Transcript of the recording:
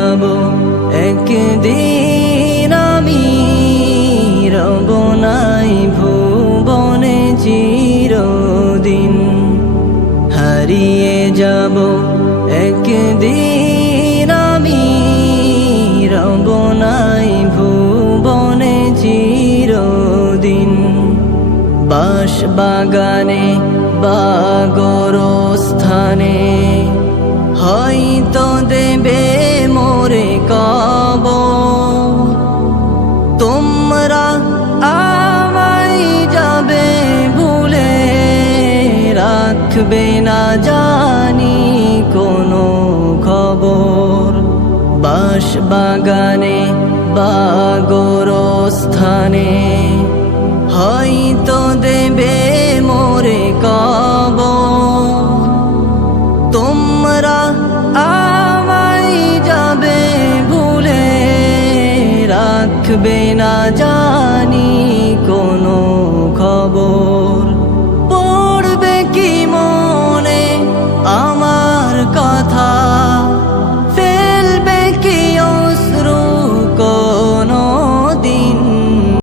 যাব একদিন আমি রব নাই ভুবনে চিরদিন। হারিয়ে যাব একদিন আমি রব নাই ভুবনে চিরদিন। বাস বাগানে বাগর স্থানে হয়তো রাখবে না জানি কোনো খবর। বাস বাগানে বাগর স্থানে হয়তো দেবে মোরে কব তোমরা আমায় যাবে ভুলে রাখবে না জানি